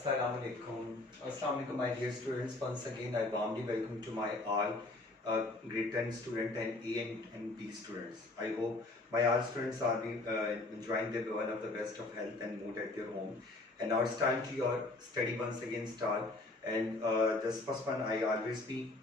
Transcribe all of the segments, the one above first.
Assalamualaikum. Assalamualaikum, my dear students. Once again, I warmly welcome to my all grade 10 student and A and B students. I hope my all students are enjoying the one of the best of health and mood at their home. And now it's time to your study once again start. And this first one, I always be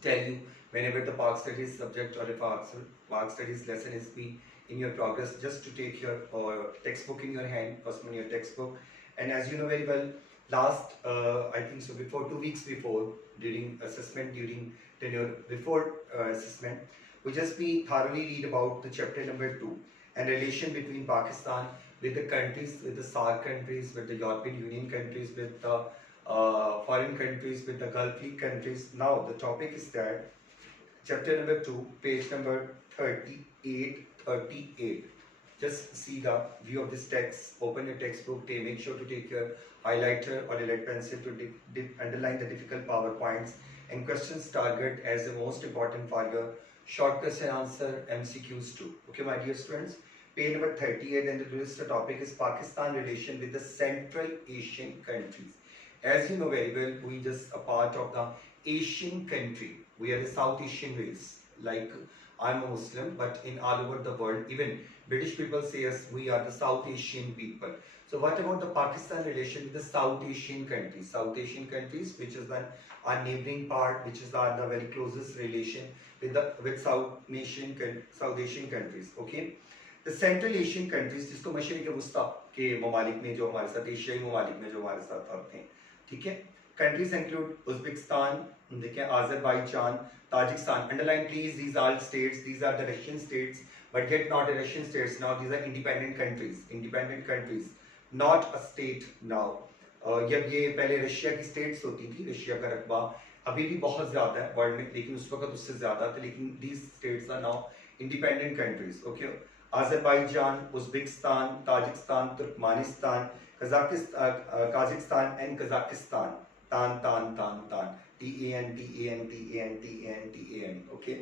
tell you whenever the Park Studies subject or the Park Studies lesson is be in your progress, just to take your textbook in your hand, first one your textbook. And as you know very well, last I think so before 2 weeks before during assessment during tenure before assessment, we just be thoroughly read about the chapter number 2 and relation between Pakistan with the countries, with the SAARC countries, with the European Union countries, with the foreign countries, with the Gulf League countries. Now the topic is that chapter number 2, page number 38. Just see the view of this text, open your textbook, make sure to take your highlighter or a lead pencil to underline the difficult PowerPoints and questions target as the most important for your short question answer MCQs too. Okay, my dear students, page number 38 and the topic is Pakistan relation with the Central Asian countries. As you know very well, we just a part of the Asian country. We are the South Asian race. Like I'm a Muslim, but in all over the world, even British people say us, we are the South Asian people. So what about the Pakistan relation with the South Asian countries? South Asian countries, which is the our neighboring part, which is the very closest relation with South Asian countries. Okay, the Central Asian countries, जिसको मशरिक वस्ता के ममालिक में जो हमारे साथ एशियाई ममालिक में जो हमारे साथ आते हैं, ठीक है. Countries include Uzbekistan, देखिए Azerbaijan, Tajikistan. Underline please, these are states. These are the Russian states, but yet not the Russian states. Now these are independent countries. Independent countries, not a state now. जब ये पहले Russia की states होती थी, Russia का रकबा अभी भी बहुत ज़्यादा है वर्ल्ड में, लेकिन उस वक्त उससे ज़्यादा था. लेकिन these states are now independent countries. Okay, Azerbaijan, Uzbekistan, Tajikistan, Turkmenistan, Kazakhstan and Kazakhstan. Tan. T-A-N. Okay,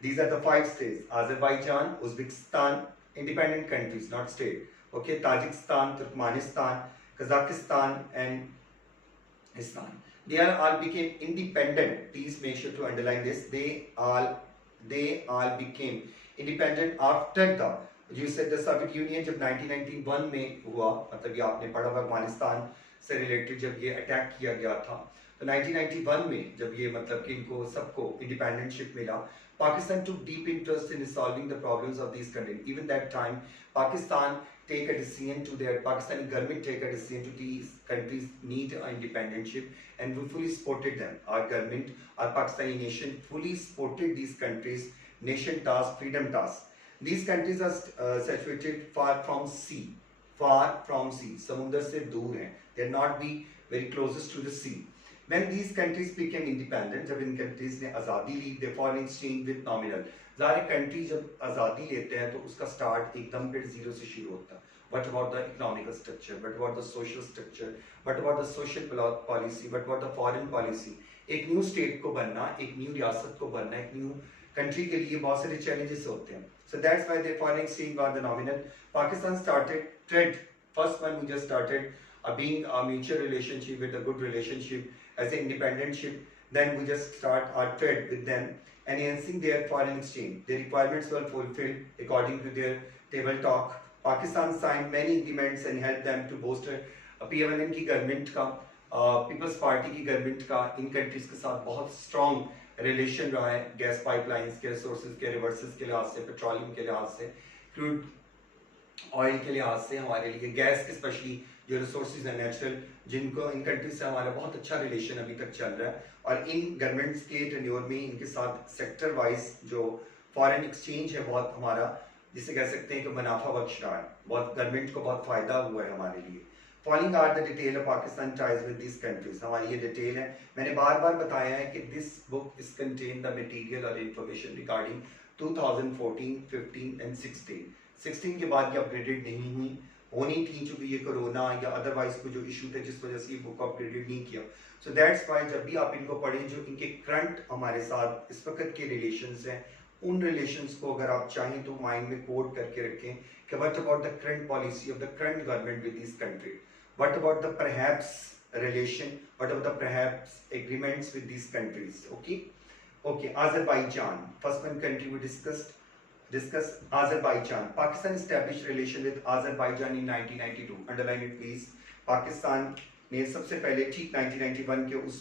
these are the 5 states. Azerbaijan, Uzbekistan, independent countries, not state. Okay, Tajikistan, Turkmenistan, Kazakhstan and Istan. They all became independent. Please make sure to underline this. They all became independent after the Soviet union जब 1991 में हुआ, मतलब ये आपने पढ़ा हुआ अफगानिस्तान से related जब ये अटैक किया गया था, तो 1991 में जब ये मतलब कि इनको सबको इंडिपेंडेंटशिप मिला, Pakistan took deep interest in solving the problems of these countries. Even that time, Pakistani government take a decision to these countries need independentship, and we fully supported them. Our government, our Pakistani nation fully supported these countries, nation task, freedom task. These countries are situated far from sea. समुद्र से दूर हैं. They are not be very closest to the sea. When these countries became independent, जब इन countries ने आज़ादी ली, they foreign exchange with nominal. सारे country जब आज़ादी लेते हैं तो उसका start एकदम फिर zero से शुरू होता है. What about the economical structure? What about the social structure? What about the social policy? What about the foreign policy? एक new state को बनना, एक new रियासत को बनना, एक new country के लिए बहुत सारे challenges होते हैं. So that's why the foreign exchange was the nominal. Pakistan started trade. First one we just started being a mutual relationship with a good relationship as an independent ship. Then we just start our trade with them, enhancing their foreign exchange. Their requirements were fulfilled according to their table talk. Pakistan signed many agreements and helped them to bolster PMLN की government का, peoples party की government का इन countries के साथ बहुत strong relation रहा है. Gas pipelines के रिसोर्सेज के रिवर्सेस के लिहाज से, पेट्रोलियम के लिहाज से, क्रूड ऑयल के लिहाज से, हमारे लिए गैस के स्पेशली जो रिसोर्सेज है नेचुरल, जिनको इन कंट्रीज से हमारा बहुत अच्छा रिलेशन अभी तक चल रहा है. और इन गवर्नमेंट्स के टेन्योर में इनके साथ सेक्टर वाइज जो फॉरेन एक्सचेंज है बहुत हमारा, जिसे कह सकते हैं कि मुनाफा बख्श रहा है, बहुत गवर्नमेंट को बहुत फायदा हुआ है हमारे लिए. Following are the detail of Pakistan ties with this countries. हमारी ये डिटेल है. मैंने बार बार बताया है कि this book is contain the material और इंफॉर्मेशन रिगार्डिंग 2014, 15 एंड 16 के बाद ये अपग्रेडेड नहीं हुई, होनी थी चूंकि ये कोरोना या अदरवाइज को जो इशू थे जिस वजह से ये बुक अपग्रेडेड नहीं किया. सो दैट्स व्हाई जब भी आप इनको पढ़ें, जो इनके करंट हमारे साथ इस वक्त के रिलेशंस हैं, उन रिलेशंस को अगर आप चाहें तो माइंड में कोड करके रखें कि what about the current policy of the current government with this country. What about the perhaps relation? What about the perhaps agreements with these countries? Okay. Okay, Azerbaijan. First one country we discuss Azerbaijan. Pakistan established relation with Azerbaijan in 1992. Underline it please. Pakistan ने सबसे पहले ठीक 1991 के उस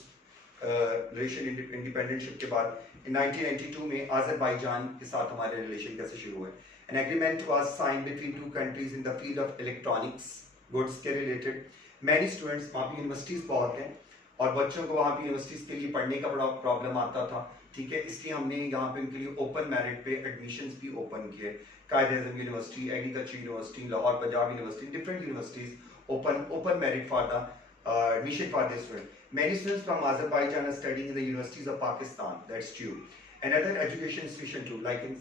relation इंडिपेंडेंटशिप के बाद in 1992 में Azerbaijan के साथ हमारे रिलेशन कैसे शुरू हुए. An agreement was signed between two countries in the field of electronics goods के related. Many students वहाँ पे यूनिवर्सिटीज़ बहुत हैं और बच्चों को वहाँ पे यूनिवर्सिटीज़ के लिए पढ़ने का बड़ा प्रॉब्लम आता था. ठीक है, इसलिए हमने यहाँ पे उनके लिए ओपन मेरिट पे एडमिशन्स भी ओपन किए. Quaid-e-Azam university, agriculture university, Lahore Punjab university, different universities open merit for the admission for this student. Many students from Azerbaijan are studying in the universities of Pakistan. That's true. And other education institution too, like in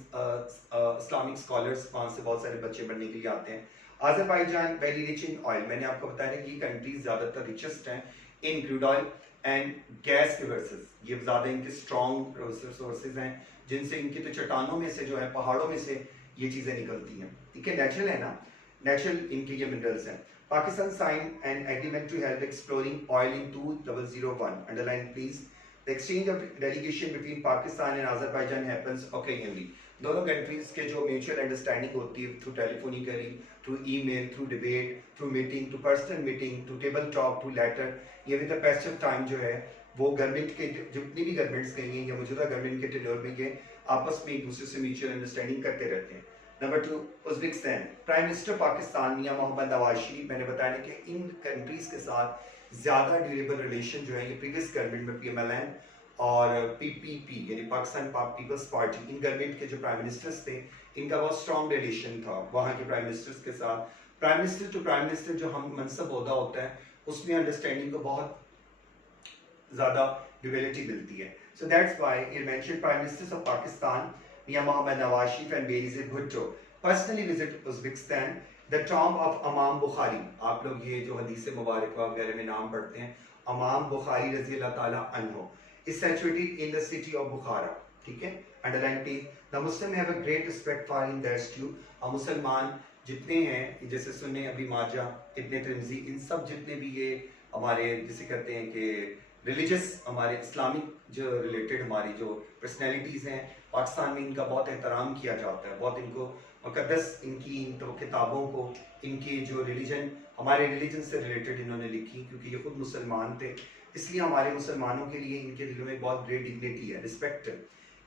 Islamic scholars वहाँ से बहुत सारे बच्चे पढ़ने के लिए आते हैं. Azerbaijan very rich in oil. मैंने आपको बताया कि कंट्रीज ज़्यादातर richest हैं in crude oil and gas resources. ये ज़्यादा इनके strong resources हैं जिनसे इनकी तो चट्टानों में से जो है पहाड़ों में से ये चीज़ें निकलती हैं. ठीक है, नेचुरल है ना, नेचुरल इनके ये मिनरल्स हैं. Pakistan signed an agreement to help exploring oil in 2001. Underline please. The exchange of delegation between Pakistan and Azerbaijan happens occasionally. दोनों कंट्रीज के जो म्यूचुअल अंडरस्टैंडिंग होती है through telephonically, through email, through debate, through meeting, to personal meeting, to table talk, to letter, ये with the passage of time जो है वो government के जितनी भी गवर्नमेंट्स गई हैं या मौजूदा गवर्नमेंट के टेन्योर में ये आपस में एक दूसरे से म्यूचुअल अंडरस्टैंडिंग करते रहते हैं. Number 2, Uzbekistan. Prime minister Pakistan Mian Mohammad Nawaz Sharif, मैंने बताया कि इन कंट्रीज के साथ ज़्यादा ड्यूरेबल रिलेशन जो है ये प्रीवियस गवर्नमेंट में PMLN और PPP यानी पाकिस्तान पीपल्स पार्टी, इन गवर्नमेंट के जो प्राइम मिनिस्टर्स थे इनका बहुत स्ट्रॉन्ग रिलेशन था वहाँ के प्राइम मिनिस्टर्स के साथ. Prime minister to prime minister जो हम मनसब होता होता है उसमें अंडरस्टैंडिंग को बहुत ज़्यादा ड्यूरेबिलिटी मिलती है. सो दैट्स व्हाई ये mention prime ministers of Pakistan Mian Mohammad Nawaz Sharif and Benazir Bhutto personally visit Uzbekistan. The tomb of Imam Bukhari. आप लोग ये जो हदीस मुबारक वगैरह में नाम पढ़ते हैं, इमाम बुखारी रज़ी अल्लाह ताला अन्हु is situated in the city of Bukhara. ठीक है, underline please. The Muslim have a great respect for him. That's true. और मुसलमान जितने हैं जैसे सुन्नी अबी माजा, इब्ने तिरमिज़ी, इन सब जितने भी ये हमारे जिसे कहते हैं कि रिलीजियस हमारे इस्लामिक जो रिलेटेड हमारी जो पर्सनैलिटीज़ हैं पाकिस्तान में इनका बहुत एहतराम किया जाता है. बहुत इनको मुक़द्दस इनकी इन तो किताबों को इनकी जो रिलीजन हमारे रिलीजन से रिलेटेड इन्होंने लिखी क्योंकि ये खुद मुसलमान थे, इसलिए हमारे मुसलमानों के लिए इनके दिलों में बहुत ग्रेट डिग्निटी है, रिस्पेक्ट है.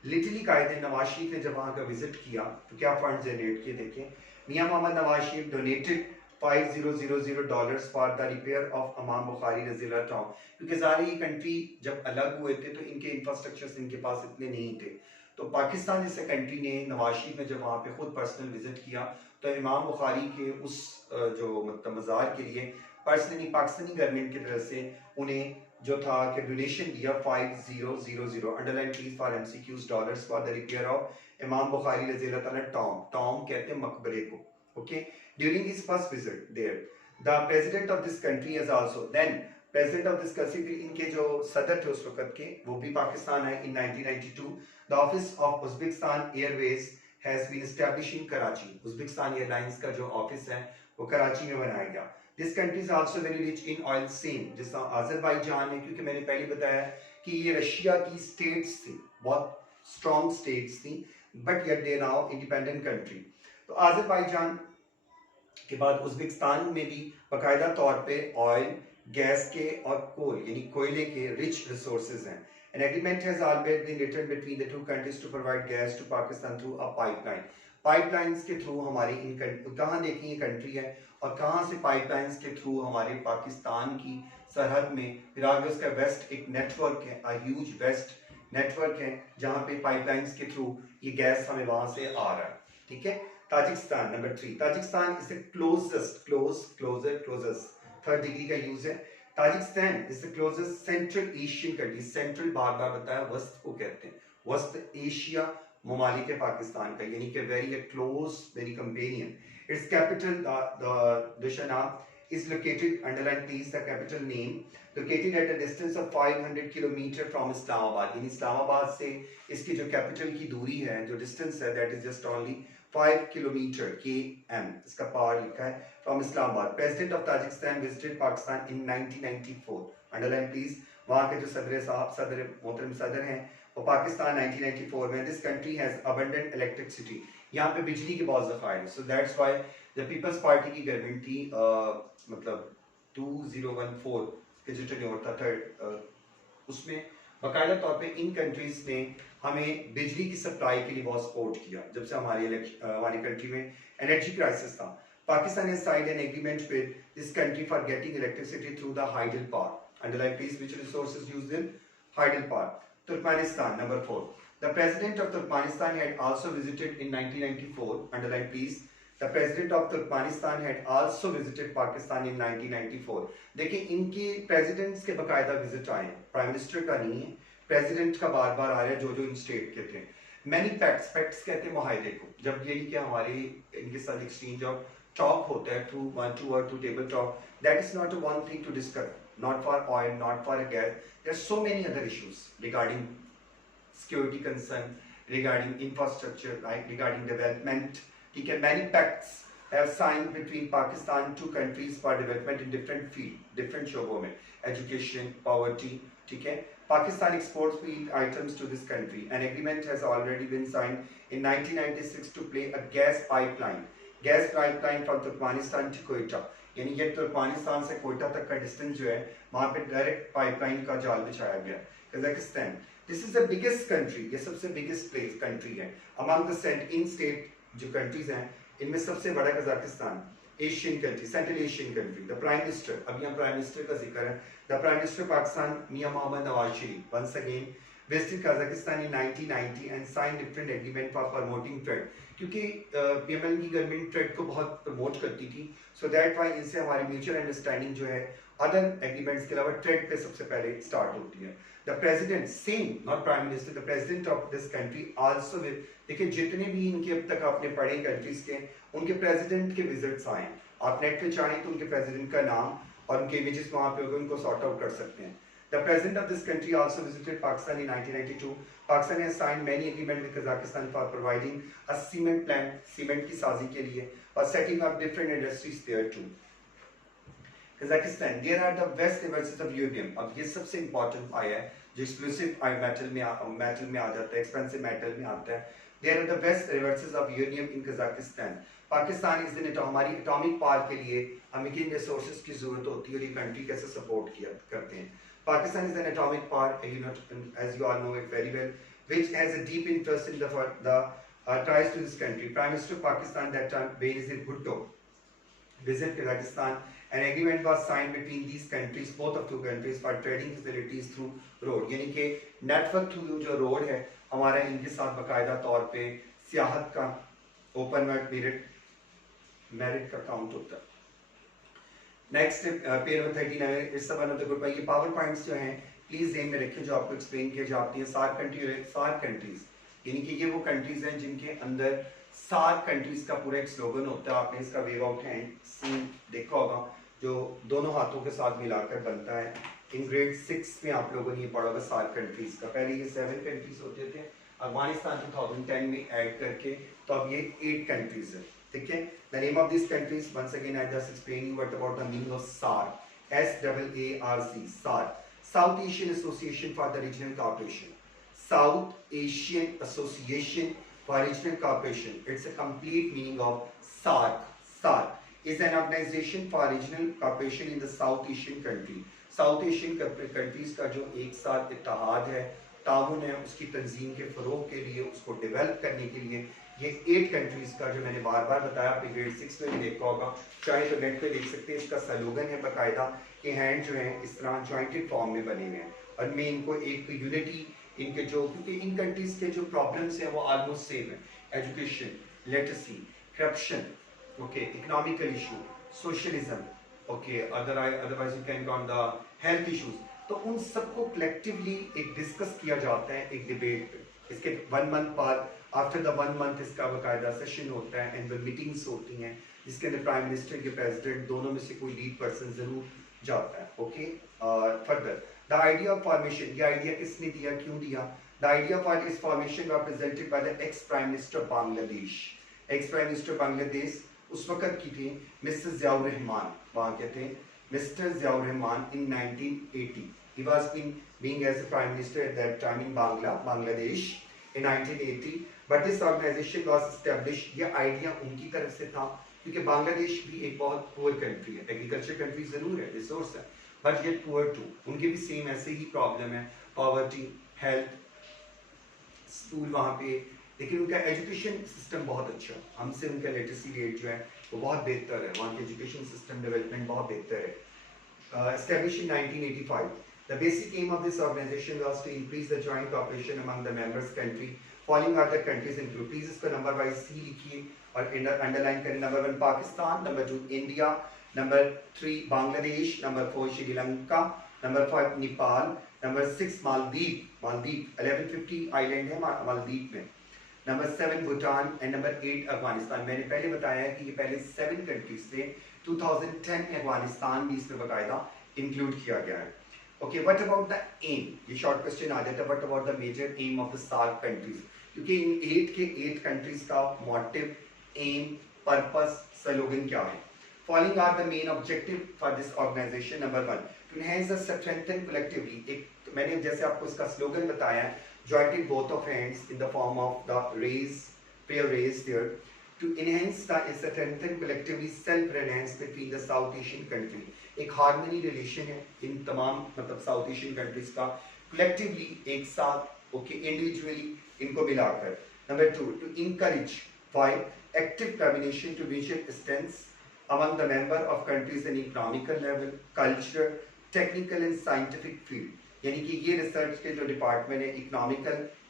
लिटरली कायदे नवाज शरीफ ने जब वहाँ का विजिट किया तो क्या फंड जनरेट किए देखें. Mian Mohammad Nawaz Sharif donated $5000 for the repair of Imam Bukhari रज़ी अल्लाह टाउन. क्योंकि ज़ाहिर ये कंट्री जब अलग हुए थे तो इनके इंफ्रास्ट्रक्चर्स इनके पास इतने नहीं थे, तो पाकिस्तान जैसे कंट्री ने नवाज शरीफ ने जब वहाँ पे खुद पर्सनल विजिट किया तो इमाम बुखारी के उस जो मतलब मज़ार के लिए पर्सनली पाकिस्तानी गवर्नमेंट की तरफ से उन्हें जो था कि डोनेशन दिया 5000 underline please for MCQs dollars for the repair of Imam Bukhari रज़ी अल्लाह ताला टॉम. टॉम कहते हैं मकबरे को. Okay, during his first visit there the president of this country is also then president of this country, इनके जो सदर थे उस वक्त के वो भी पाकिस्तान है. In 1992 the office of Uzbekistan Airways has been established in Karachi. Uzbekistan Airlines का जो ऑफिस है वो कराची में बनाया गया. This country is also very rich in oil, same जैसा आज़रबाईजान है, क्योंकि मैंने पहले बताया कि ये रशिया की स्टेट्स थी, बहुत स्ट्रॉन्ग स्टेट्स थी, but yet they now independent country. तो आज़रबाईजान के बाद उज़्बेकिस्तान में भी बाकायदा तौर पे ऑयल, गैस के और कोल यानी कोयले के रिच रिसोर्सेज हैं. An agreement has already been written between the two countries to provide gas to Pakistan through a pipeline. Pipelines के थ्रू हमारी इन कहाँ देखिए ये कंट्री है और कहाँ से पाइपलाइंस के थ्रू हमारे पाकिस्तान की सरहद में फिर आगे उसका वेस्ट एक नेटवर्क है, ह्यूज वेस्ट नेटवर्क है जहाँ पे पाइपलाइंस के थ्रू ये गैस हमें वहाँ से आ रहा है. ठीक है, Tajikistan number 3. Tajikistan is the closest third degree का यूज है. Tajikistan is the closest Central Asian country. Central बार बार बताया वस्त को कहते हैं, वस्त एशिया ममालिक है पाकिस्तान का, यानी कि very close, very companion. Its capital Dushanbe is located, underline please the capital name, located at a distance of 500 kilometer from Islamabad. यानी इस्लामाबाद से इसकी जो कैपिटल की दूरी है, जो डिस्टेंस है, that is just only 5 kilometre km इसका पावर लिखा है from Islamabad. President of Tajikistan visited Pakistan in 1994। Underline please, वहाँ के जो सदर साहब सदर मोहतरम सदर हैं वो पाकिस्तान 1994 में। This country has abundant electricity, यहाँ पे बिजली के बहुत ज़खायर है। सो दैट्स व्हाई जब पीपल्स पार्टी की गवर्नमेंट थी मतलब 2014 के जो टेन्योर था थर्ड, उसमें बाकायदा तौर पे इन कंट्रीज ने हमें बिजली की सप्लाई के लिए बहुत सपोर्ट किया। जब से हमारी कंट्री में एनर्जी क्राइसिस था, Pakistan has signed an agreement with this country for getting electricity through the hydropower. Underline please, which resources used in hydropower. Turkmenistan, number 4. The president of Turkmenistan had also visited in 1994. Underline please. The president of Turkmenistan had also visited Pakistan in 1994. देखिए इनके presidents के बकायदा visit आए, prime minister का नहीं है, president का बार बार आ रहा है जो इन स्टेट के थे। मैनी फैक्ट्स, फैक्ट्स कहते हैं मुआहदे को, जब ये कि हमारे इनके साथ एक्सचेंज ऑफ टॉक होता है थ्रू वन टू और two table talk, that is not one thing to discuss, not for oil, not for gas, there are so many other issues regarding security concern, regarding infrastructure, like regarding development. ठीक है, many pacts have signed between Pakistan, two countries for development in different field, different शोबों में, education, poverty. ठीक है, Pakistan exports wheat items to this country. An agreement has already been signed in 1996 to play a gas pipeline from Turkmenistan to Quetta. यानी ये Turkmenistan से कोयटा तक का distance जो है वहाँ पे डायरेक्ट पाइपलाइन का जाल बिछाया गया। Kazakhstan, this is the biggest country, ये सबसे बिगेस्ट प्लेस कंट्री है अमंग द इन स्टेट जो कंट्रीज हैं, इनमें सबसे बड़ा कजाकिस्तान, Asian country, central Asian country. The prime minister, अब यहाँ प्राइम मिनिस्टर का जिक्र है, the prime minister Pakistan Mian Mohammad Nawaz Sharif once again visited Kazakhstan in 1990 and signed different agreement for promoting trade, क्योंकि पीएमएल की गवर्नमेंट ट्रेड को बहुत प्रमोट करती थी, सो दैट वाई इनसे हमारी म्यूचुअल अंडरस्टैंडिंग जो है अदर एग्रीमेंट्स के अलावा ट्रेड पे सबसे पहले स्टार्ट होती है। The president, same not prime minister, the president of this country also will, देखिए जितने भी इनके अब तक आपने पढ़े कंट्रीज के, उनके प्रेसिडेंट के विजिट्स आए, आप नेट पे चाहें तो उनके प्रेसिडेंट का नाम और उनके इमेजेस वहाँ पे होंगे, उनको सॉर्ट आउट कर सकते हैं। The president of this country also visited Pakistan in 1992. Pakistan has signed many agreements with Kazakhstan for providing a cement plant, cement की साजी के लिए, और setting up different industries there too. Kazakhstan, there are the best resources of uranium. अब ये सबसे important आया है जो एक्सप्लोसिव मेटल में आ जाता है, एक्सपेंसिव मेटल में आता है। There are the best resources of uranium in Kazakhstan. Pakistan इस दिन हमारी एटॉमिक पावर के लिए हमें किन रिसोर्सेज की जरूरत होती है और ये कंट्री कैसे सपोर्ट करते हैं। Pakistan is an atomic power, as you all know it very well, which has a deep interest in the ties to this country. Prime Minister of Pakistan that time, Benazir Bhutto, visited Kazakhstan. An agreement was signed between these countries, both of two countries, for trading facilities through road. यानी कि network through जो road है हमारा इनके साथ बाकायदा तौर पे सियाहत का ओपन मेरिट का काउंट होता है। Next page number 39, it's one of the group. ये पावर पॉइंट्स जो हैं प्लीज ध्यान में रखिए जो आपको एक्सप्लेन किए जाती हैं। सार्क कंट्रीज यानी कि ये वो कंट्रीज हैं जिनके अंदर सार्क कंट्रीज का पूरा एक स्लोगन होता है। आपने इसका वेव आउट हैंड सीन देखा होगा जो दोनों हाथों के साथ मिलाकर बनता है। इन ग्रेड 6 में आप लोगों ने ये पढ़ा होगा सार्क कंट्रीज का। पहले ये 7 कंट्रीज होते थे, अफगानिस्तान 2010 में ऐड करके तो अब ये 8 कंट्रीज है। ठीक है, the name of these countries, once again I just explain you what about the meaning of SAARC, SAARC, SAARC, South Asian Association for the Regional Cooperation, South Asian Association for Regional Cooperation, it's a complete meaning of SAARC. SAARC is an organization for regional cooperation in the South Asian country. South Asian countries का जो एक साथ इत्तेहाद है, ताउन है, उसकी तंजीम के फ़रोग के लिए, उसको डेवलप करने के लिए ये 8 कंट्रीज का जो मैंने बार बार बताया, आपने ग्रेड 6 में भी देखा होगा, चाहे तो नेट पे देख सकते हैं। इसका स्लोगन है बाकायदा कि हैंड जो है इस तरह जॉइंटेड फॉर्म में बने हुए हैं और मैं इनको एक यूनिटी इनके जो, क्योंकि इन कंट्रीज के जो प्रॉब्लम्स हैं वो ऑलमोस्ट सेम है, education, literacy, corruption, okay, economical issue, socialism, okay, otherwise you can count the health issues, तो उन सबको कलेक्टिवली एक डिस्कस किया जाता है एक डिबेट पे। इसके 1 मंथ बाद, आफ्टर द 1 मंथ इसका बाकायदा सेशन होता है, एनुअल मीटिंग्स होती हैं जिसके अंदर प्राइम मिनिस्टर के प्रेसिडेंट दोनों में से कोई लीड पर्सन जरूर जाता है। Okay, further the idea of formation, ये आइडिया किसने दिया, क्यों दिया? द आइडिया फॉर इस formation was presented by the ex prime minister of Bangladesh. Ex prime minister Bangladesh उस वक्त की थे मिस्टर ज़ियाउर रहमान, वहाँ के थे mister Ziaur Rahman in 1980. He was being as a prime minister at that time in Bangladesh in 1980. But this organization was established. ये idea उनकी तरफ से था क्योंकि बांग्लादेश भी एक बहुत पुअर कंट्री है, एग्रीकल्चर कंट्री जरूर है, रिसोर्स है, बट ये पुअर टू. उनके भी सेम ऐसे ही प्रॉब्लम है, पॉवर्टी, हेल्थ, स्कूल वहाँ पे, लेकिन उनका एजुकेशन सिस्टम बहुत अच्छा, हमसे उनका लिटरेसी रेट जो है वो बहुत बेहतर है, वहाँ के एजुकेशन सिस्टम डेवलपमेंट बहुत बेहतर है. Established in 1985. The basic aim of this organization was to increase the joint cooperation among the members country. Following other countries include, please इसको number wise ही लिखिए और underline करें. Number 1 Pakistan, number 2 India, number 3 Bangladesh, number 4 Sri Lanka, number 5 Nepal, number 6 Maldives, 1150 island है मालदीव में, number 7 Bhutan and number 8 Afghanistan. मैंने पहले बताया है कि ये पहले 7 कंट्रीज थे, 2010 में अफगानिस्तान भी इसमें बकायदा इंक्लूड किया गया है. Okay, what about the aim, ये शॉर्ट क्वेश्चन आ जाता है, what about the major aim of the SAARC countries, क्योंकि इन 8 कंट्रीज का मोटिव, एम, पर्पस, स्लोगन क्या है. Following are the main objective for this organisation. Number 1 to enhance the strengthen collectively. एक मैंने जैसे आपको इसका स्लोगन बताया है, joined both of hands in the form of the prayer raise there to enhance the strengthen collectively self-reliance between the South Asian country. एक harmony relation है इन तमाम मतलब South Asian countries का, collectively एक साथ, okay, individually इनको मिलाकर. Number 2 to encourage by active combination to mutual strengths among the member of countries in economical level, culture, technical and scientific field. यानी कि ये रिसर्च के जो डिपार्टमेंट है,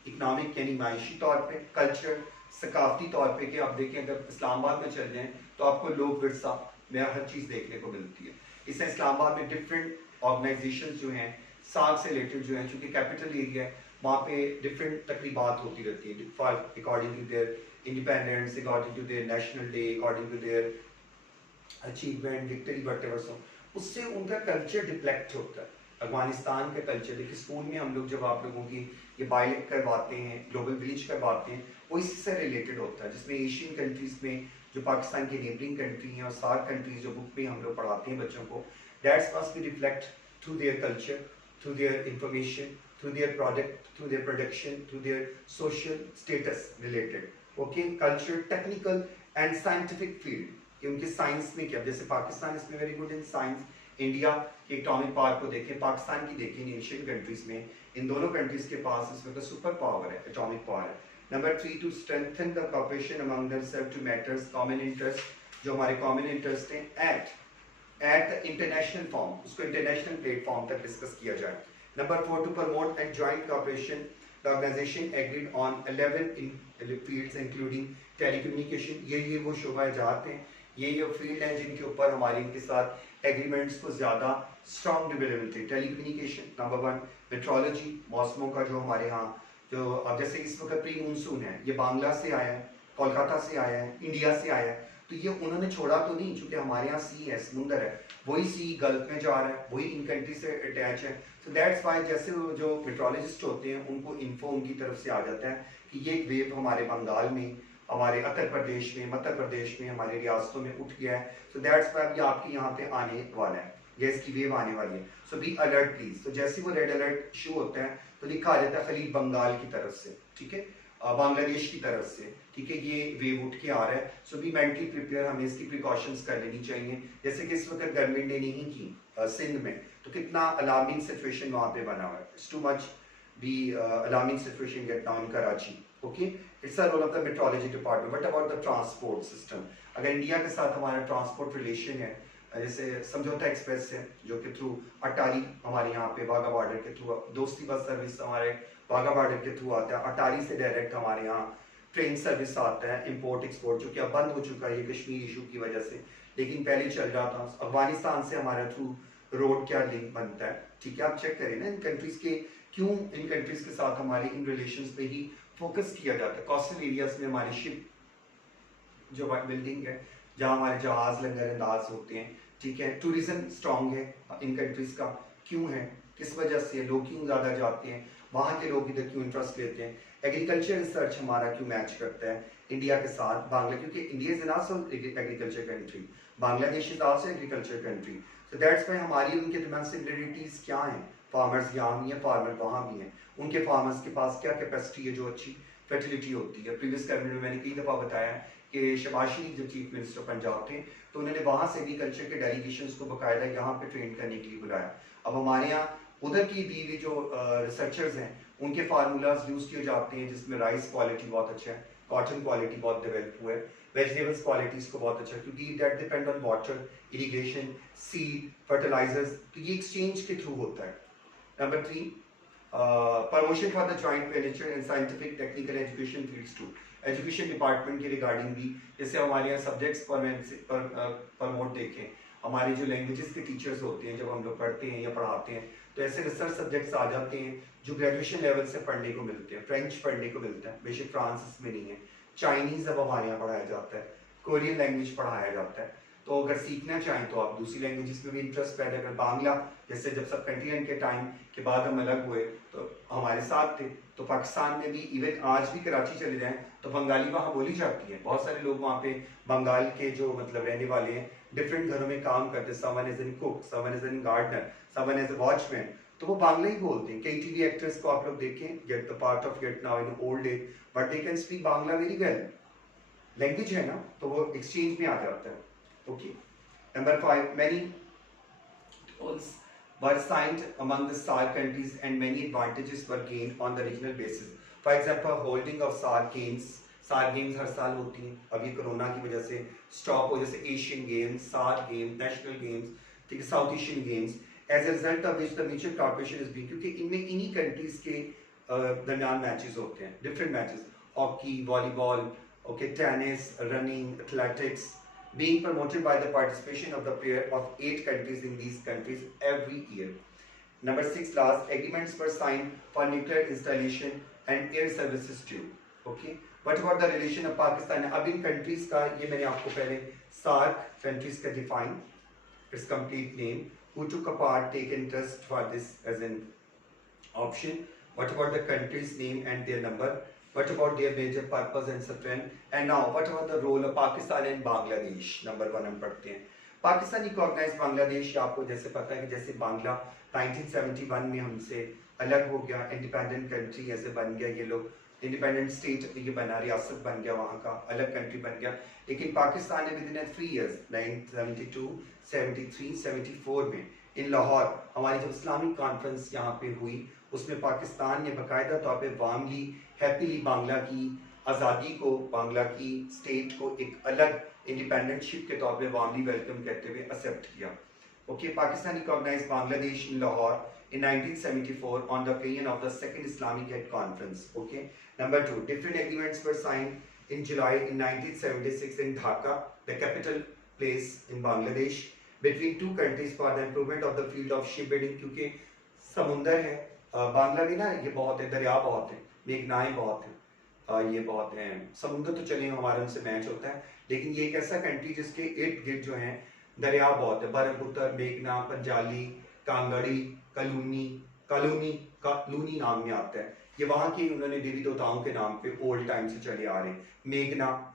इकोनॉमिक यानी मायशी तौर पे, कल्चर सकाफती तौर पे, कि आप देखें अगर इस्लामाबाद में चल जाएं तो आपको लोक विरसा में हर चीज़ देखने को मिलती है. इससे इस्लामाबाद में डिफरेंट ऑर्गेनाइजेशन जो हैं सार्क से रिलेटेड जो हैं, चूँकि कैपिटल एरिया है वहाँ पे डिफरेंट तकरीबात होती रहती हैं according to their independence, according to their national day, according to their achievement, victory, whatever. उससे उनका कल्चर डिफ्लेक्ट होता है. अफगानिस्तान का कल्चर देखिए, स्कूल में हम लोग जब आप लोगों की ये बायोलिक करवाते हैं, ग्लोबल विलेज करवाते हैं, वो इससे से रिलेटेड होता है, जिसमें एशियन कंट्रीज़ में जो पाकिस्तान की नेबरिंग कंट्री हैं और सार्क कंट्रीज जो बुक में हम लोग पढ़ाते हैं बच्चों को, that's must be reflect through their culture, through their information, through their product, through their production, through their social status related. Okay, culture, technical and scientific field, कि उनके साइंस में क्या, जैसे पाकिस्तान इसमें very good in science. India के atomic power को देखें, पाकिस्तान की देखें, इन एशियन कंट्रीज में इन दोनों कंट्रीज के पास इसमें तो सुपर पावर है, एटॉमिक पावर है. Number 3 to strengthen the cooperation among themselves to matters common interest, जो हमारे कॉमन इंटरेस्ट हैं एट द इंटरनेशनल फॉर्म, उसको इंटरनेशनल प्लेटफॉर्म तक डिस्कस किया जाए. Number 4 to promote and joint cooperation. The organisation agreed on 11 in fields including telecommunication. ये वो शोबा जात हैं, ये फील्ड हैं जिनके ऊपर हमारे इनके साथ एग्रीमेंट्स को ज़्यादा स्ट्रॉन्ग डेवलपमेंट थे. टेलीकम्युनिकेशन नंबर 1, मेट्रोलॉजी, मौसमों का जो हमारे यहाँ जो अब जैसे इस वक्त प्री मानसून है, ये बांग्ला से आया है, कोलकाता से आया है, इंडिया से आया है, तो ये उन्होंने छोड़ा तो नहीं, क्योंकि हमारे यहाँ सी है, समुंदर है, वही सी गल्फ में जा रहा है, वही इन कंट्री से अटैच है. तो दैट्स वाई जैसे जो मेट्रोलॉजिस्ट होते हैं उनको इन्फो उनकी तरफ से आ जाता है कि ये एक वेव हमारे बंगाल में, हमारे उत्तर प्रदेश में, मध्य प्रदेश में, हमारे रियासतों में उठ गया है. सो दैट्स वाई अभी आपके यहाँ पे आने वाला है, गैस की वेव आने वाली है. सो बी अलर्ट प्लीज. तो जैसे वो रेड अलर्ट इशू होता है तो लिखा आ जाता है खलीज बंगाल की तरफ से, ठीक है, बांग्लादेश की तरफ से, ठीक है, ये वेव उठ के आ रहा है. सो बी मेंटली प्रिपेयर, हमें इसकी प्रिकॉशंस कर लेनी चाहिए. जैसे कि इस वक्त गवर्नमेंट ने नहीं की सिंध में, तो कितना अलार्मिंग सिचुएशन वहाँ पे बना हुआ है. It's too much be alarming situation get now in Karachi. Okay, it's a role of the metrology department. What about the transport system. अगर इंडिया के साथ हमारा ट्रांसपोर्ट रिलेशन है, जैसे समझौता एक्सप्रेस है जो कि थ्रू अटारी हमारे यहाँ पे वाघा बॉर्डर के थ्रू, दोस्ती बस सर्विस हमारे वाघा बॉर्डर के थ्रू आता है, अटारी से डायरेक्ट हमारे यहाँ ट्रेन सर्विस आता है, इंपोर्ट एक्सपोर्ट, जो कि अब बंद हो चुका है ये कश्मीर इशू की वजह से, लेकिन पहले चल रहा था. अफगानिस्तान से हमारा थ्रू रोड क्या लिंक बनता है, ठीक है, आप चेक करें ना इन कंट्रीज के, क्यों इन कंट्रीज के साथ हमारे इन रिलेशंस पे ही फोकस किया जाता है. कोस्टल एरियाज में हमारी शिप जो बिल्डिंग है, जहाँ हमारे जहाज लंगर अंदाज होते हैं, ठीक है, टूरिज्म स्ट्रॉन्ग है इन कंट्रीज का, क्यों है, किस वजह से लोग क्यों ज़्यादा जाते हैं वहाँ के लोग इधर क्यों इंटरेस्ट लेते हैं, एग्रीकल्चर रिसर्च हमारा क्यों मैच करता है इंडिया के साथ बांग्ला, क्योंकि India is also agriculture country, Bangladesh is also agriculture country, so that's why हमारी उनके दरमियान सिमिलरिटीज क्या हैं, फार्मर्स यहाँ भी हैं, फार्मर वहाँ भी हैं, उनके फार्मर्स के पास क्या कैपेसिटी है जो अच्छी फर्टिलिटी होती है। प्रीवियस कैबिनेट में मैंने कई दफ़ा बताया कि शहबाज शरीफ जो चीफ मिनिस्टर पंजाब थे तो उन्होंने वहाँ से एग्रीकल्चर के डेलीगेशंस को बाकायदा यहाँ पे ट्रेन करने के लिए बुलाया। अब हमारे यहाँ उधर की भी जो रिसर्चर्स हैं उनके फार्मूलाज यूज़ किए जाते हैं जिसमें राइस क्वालिटी बहुत अच्छा है, कॉटन क्वालिटी बहुत डेवलप हुआ है, वेजिटेबल्स क्वालिटीज़ को बहुत अच्छा, क्योंकि that depend on water, irrigation, seed, fertilisers, तो ये एक्सचेंज के थ्रू होता है। Number 3, promotion for the joint venture in scientific technical education fields too, education department के रिगार्डिंग भी, जैसे हमारे यहाँ सब्जेक्ट्स प्रमोट देखें, हमारे जो लैंग्वेजेस के टीचर्स होते हैं जब हम लोग पढ़ते हैं या पढ़ाते हैं तो ऐसे रिसर्च सब्जेक्ट्स आ जाते हैं जो ग्रेजुएशन लेवल से पढ़ने को मिलते हैं, फ्रेंच पढ़ने को मिलता है, बेशक फ्रांस इसमें नहीं है, चाइनीज़ अब हमारे यहाँ पढ़ाया जाता है, कोरियन लैंग्वेज पढ़ाया जाता है, तो अगर सीखना चाहें तो आप दूसरी लैंग्वेजेस में भी इंटरेस्ट पैदा कर, बांग्ला जैसे जब सब कंटिनेंट के टाइम के बाद हम अलग हुए तो हमारे साथ थे, तो पाकिस्तान में भी इवन आज भी कराची चले जाएं तो बंगाली वहाँ बोली जाती है, बहुत सारे लोग वहाँ पे बंगाल के जो मतलब रहने वाले हैं डिफरेंट घरों में काम करते, someone as an cook, someone as an gardener, someone as a watchman, तो वो बांग्ला ही बोलते हैं। कई टीवी एक्टर्स को आप लोग देखें, get the part of get now in old age, but they can speak Bangla very well, language है ना, तो वो एक्सचेंज में आ जाता है। Okay, number 5, many tolls were signed among the SAARC countries and many advantages were gained on the regional basis. For example, holding of SAARC games, SAARC games हर साल होती हैं, अभी कोरोना की वजह से स्टॉप हो, जैसे Asian games, SAARC games, national games, ठीक है, South Asian games, as a result of which the mutual corporation is being, क्योंकि इनमें इन्हीं कंट्रीज के दरमियान मैचेस होते हैं, different matches, hockey, volleyball, okay, tennis, running, athletics, being promoted by the participation of the player of 8 countries in these countries every year. Number 6, last agreements were signed for nuclear installation and air services too. Okay. What about the relation of Pakistan? अब इन countries का ये मैंने आपको पहले SAARC countries का define, its complete name, who took a part, take interest for this as an option. What about the country's name and their number? What about their major purpose and strength? And now, what about the role of Pakistan and Bangladesh? Number 1 हम पढ़ते हैं। Pakistan recognise Bangladesh, आपको जैसे पता है कि जैसे बांग्ला 1971 में हमसे अलग हो गया, इंडिपेंडेंट कंट्री ऐसे बन गया, ये लोग इंडिपेंडेंट स्टेट ये बना, रियासत बन गया, वहाँ का अलग कंट्री बन गया, लेकिन पाकिस्तान ने विद इन 3 years 1972, 73, 74 में इन लाहौर हमारी जब इस्लामिक कॉन्फ्रेंस यहाँ पे हुई उसमें पाकिस्तान ने बाकायदा तौर पे वार्मली हैप्पीली बांग्ला की आज़ादी को, बांग्ला की स्टेट को एक अलग इंडिपेंडेंटशिप के तौर पे वार्मली वेलकम करते हुए एक्सेप्ट किया। Okay, Pakistan recognise Bangladesh in Lahore in 1974 on the occasion of the second Islamic Head Conference. Okay. Number 2, different agreements were signed in July in 1976 in Dhaka, the capital place in Bangladesh, between two countries for the improvement of the field of shipbuilding. क्योंकि समुंदर है बांग्ला में ना, ये बहुत है, दरिया बहुत है, मेघनाएं बहुत है, ये बहुत हैं, समुंदर तो चले हमारे उनसे मैच होता है, लेकिन ये एक ऐसा कंट्री जिसके इर्द गिर्द जो है दरिया बहुत है, बरहमपुत्र, मेघना, पंजाली, कांगड़ी, कालूनी नाम में आता है, ये वहाँ के उन्होंने देवी देवताओं के नाम पे ओल्ड टाइम से चले आ रहे हैं। मेघना,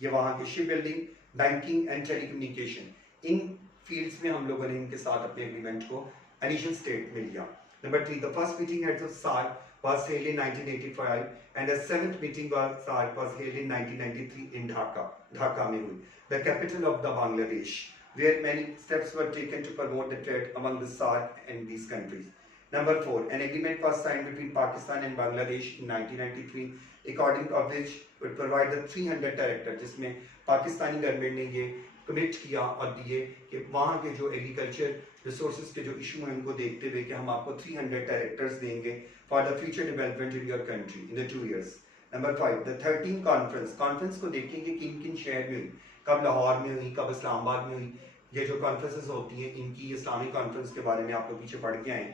ये वहाँ के ship building, banking and telecommunication, in fields में हम लोगों ने इनके साथ अपने एग्रीमेंट को इनिशियल स्टेट में लिया। Number 3, the first meeting heads of SAARC was held in 1985 and the 7th meeting of SAARC was held in 1993 in Dhaka में हुई, the capital of the Bangladesh, where many steps were taken to promote the trade among the SAARC and these countries. Number 4, an agreement was signed between Pakistan and Bangladesh in 1993, according to which would provide the 300 director, जिसमें Pakistani government ने ये commit किया और दिए कि वहाँ के जो एग्रीकल्चर रिसोर्सेज के जो इशू हैं उनको देखते हुए कि हम आपको 300 डायरेक्टर्स देंगे for the future development in your country in the 2 years. Number 5, the 13 conference को देखेंगे किन किन शहर में हुई, कब लाहौर में हुई, कब इस्लामाबाद में हुई, ये जो कॉन्फ्रेंसेस होती हैं इनकी इस्लामिक कॉन्फ्रेंस के बारे में आप लोग पीछे पढ़ के आए।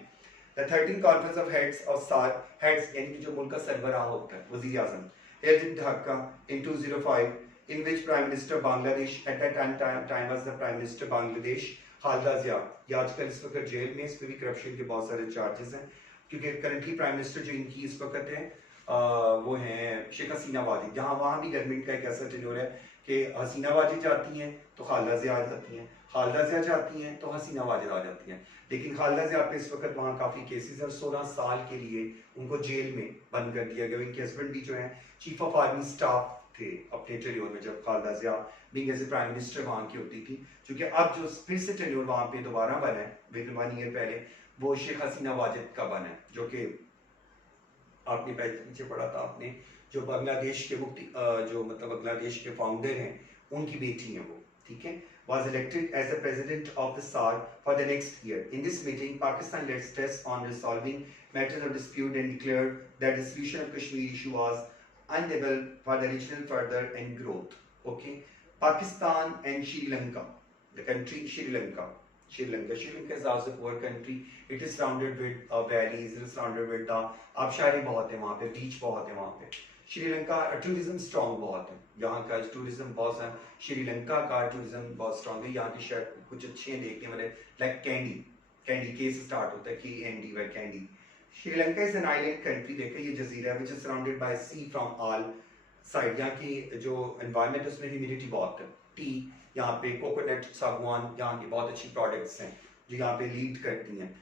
The 13 conference of heads of SAARC, heads यानी कि जो मुल्क का सरबराह होता है, वज़ीर आज़म, held in Dhaka in 2005, in which Prime Minister Bangladesh at that time was the Prime Minister Bangladesh, Khaleda जिया, ये आजकल इस वक्त जेल में, इस पर भी करप्शन के बहुत सारे चार्जेस हैं, क्योंकि करंटली प्राइम मिनिस्टर जो इनकी इस वक्त है वो हैं शेख हसीना वाजिद। जहाँ वहाँ भी गवर्नमेंट का एक ऐसा टेन्योर है कि हसीना वाजिद जाती हैं तो खालदा जिया आ जाती हैं, खालदा जिया जाती हैं तो हसीना वाजिद आ जाती हैं। लेकिन खालदा जिया पे इस वक्त वहाँ काफ़ी केसेस और 16 साल के लिए उनको जेल में बंद कर दिया गया। इनके हस्बैंड भी जो है चीफ ऑफ आर्मी स्टाफ थे अपने टेन्योर में, जब Khaleda Zia being as a prime minister वहाँ की होती थी। क्योंकि अब जो फिर से टेन्योर वहाँ पे दोबारा बना है विद 1 ईयर पहले, वो शेख हसीना वाजिद का बना है, जो कि आपने पीछे पढ़ा था आपने, जो बांग्लादेश के मुक्ति जो मतलब बांग्लादेश के फाउंडर हैं उनकी बेटी हैं वो, ठीक है, was elected as the president of the SAR for the next year. In this meeting, Pakistan laid stress on resolving matters of dispute and declared that the solution of Kashmir issue was unable for the regional further and growth. Okay, Pakistan and Sri Lanka, the country Sri Lanka is also a poor country. It is surrounded with valleys, it is surrounded with the आबशारें बहुत है वहाँ पे, बीच बहुत है वहाँ पे। Sri Lanka tourism strong बहुत है, यहाँ का टूरिज्म बहुत है, श्रीलंका का टूरिज्म बहुत स्ट्रॉन्ग है। यहाँ की शहर कुछ अच्छे हैं देखने वाले, लाइक कैंडी के से स्टार्ट होता है, KNDY Kandy. Sri Lanka is an island country, देखिए ये जजीरा है, which is surrounded by sea from all side. यहाँ की जो एनवायरनमेंट है उसमें ह्यूमिडिटी बहुत है। टी यहाँ पे कोकोनट, सागवान यहाँ की बहुत अच्छी प्रोडक्ट्स हैं जो यहाँ पे लीड करती हैं।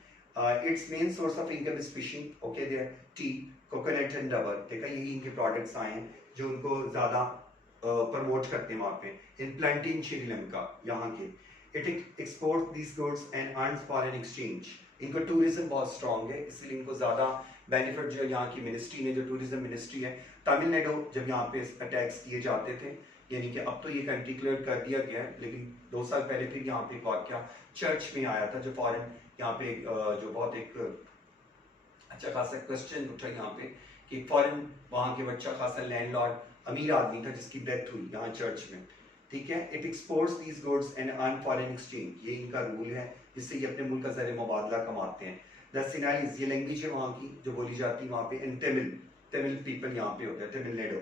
Its main source of income is fishing, okay, their tea, coconut and rubber, देखा यही इनके प्रोडक्ट्स आए हैं जो उनको ज़्यादा प्रमोट करते हैं वहाँ पे। इन प्लांटिंग श्रीलंका यहाँ के, it export this goods and earns foreign exchange. इनको टूरिज्म बहुत स्ट्रॉन्ग है, इसलिए इनको ज़्यादा बेनिफिट जो यहाँ की मिनिस्ट्री ने, जो टूरिज्म मिनिस्ट्री है, तमिलनाडु जब यहाँ पे अटैक्स किए जाते थे, यानी कि अब तो ये कंट्री क्लियर कर दिया गया है, लेकिन 2 साल पहले फिर यहाँ पे एक वाकया चर्च में आया था, जो फॉरेन यहाँ पे जो बहुत एक अच्छा खासा क्वेश्चन उठा यहाँ पे कि फॉरेन वहाँ के अच्छा खासा लैंडलॉर्ड अमीर आदमी था जिसकी डेथ हुई यहाँ चर्च में, ठीक है। It exports these goods and earn foreign exchange, ये इनका रूल है, जिससे ये अपने मुल्क का ज़रिए मुबादला कमाते हैं। द सिनालीज, ये लैंग्वेज है वहाँ की जो बोली जाती है वहाँ पे। इन तमिल पीपल यहाँ पे होते हैं, तमिलनाडु।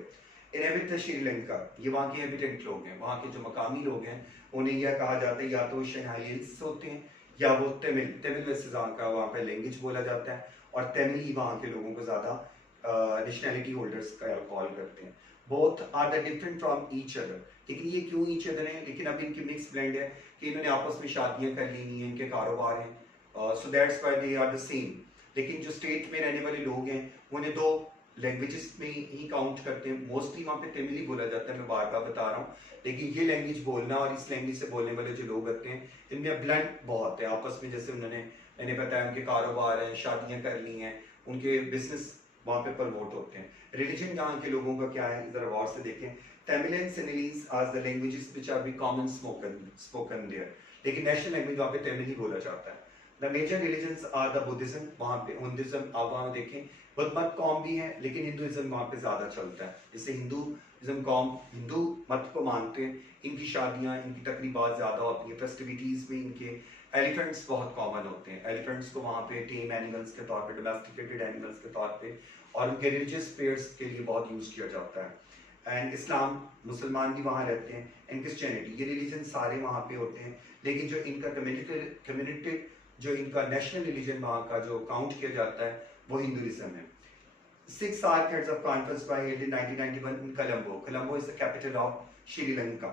इनहेबिट श्रीलंका, ये वहाँ के हेबिटेंट लोग हैं, वहाँ के जो मकामी लोग हैं, उन्हें यह कहा जाता है या तो शनाइल्स होते हैं या वो तमिल में सिजान का वहाँ पे लैंग्वेज बोला जाता है, और तमिल ही वहाँ के लोगों को ज़्यादा नेशनैलिटी होल्डर्स का कॉल करते हैं। Both are the different from each other, लेकिन ये क्यों ईच अदर हैं, लेकिन अब इनकी मिक्स ब्लेंड है कि इन्होंने आपस में शादियाँ कर ली हैं, इनके कारोबार हैं, so that's why they are the same. लेकिन जो स्टेट में रहने वाले लोग हैं उन्हें 2 लैंग्वेजेस में ही काउंट करते हैं, मोस्टली वहाँ पे तमिल ही बोला जाता है, मैं बार बार बता रहा हूँ। लेकिन ये लैंग्वेज बोलना और इस लैंग्वेज से बोलने वाले जो लोग होते हैं, इनमें ब्लंट बहुत है आपस में, जैसे मैंने बताया उनके कारोबार हैं, शादियाँ कर ली हैं, उनके बिजनेस वहाँ पे प्रमोट होते हैं। रिलीजन यहाँ के लोगों का क्या है, ज़रा गौर से देखें। Tamil and Sinhalese are the languages which are be common spoken there, लेकिन नेशनल लैंग्वेज वहाँ पे तमिल ही बोला जाता है। The major religions are the Buddhism, वहाँ पे हिंदुज्म, आप वहाँ देखें बुद्ध मत कौम भी है, लेकिन हिंदुइज्म वहाँ पे ज़्यादा चलता है। जैसे हिंदुइज्म कौम हिंदू मत को मानते हैं, इनकी शादियाँ, इनकी तकरीबात ज़्यादा होती है, फेस्टिविटीज़ में इनके एलिफेंट्स बहुत कॉमन होते हैं। एलिफेंट्स को वहाँ पे टेम एनिमल्स के तौर पे, डोमेस्टिकेटेड एनिमल्स के तौर पे और उनके रिलीजियस प्रेयर्स के लिए बहुत यूज़ किया जाता है। एंड इस्लाम, मुसलमान भी वहाँ रहते हैं, एंड क्रिश्चियनिटी, ये रिलीजन सारे वहाँ पे होते हैं। लेकिन जो इनका कम्युनिटी जो इनका नेशनल रिलीजन वहाँ का जो काउंट किया जाता है वो हिंदुइज्म है। 6 SAARC heads of conference were held in 1991 in Colombo. Colombo is the capital of Sri Lanka.